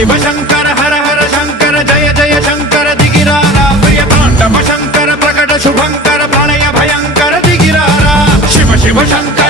शिव शंकर हर हर शंकर जय जय शंकर दिगिरारा प्रिय तांडव शंकर प्रकट शुभंकर प्रलय भयंकर दिगिरारा शिव शिव शंकर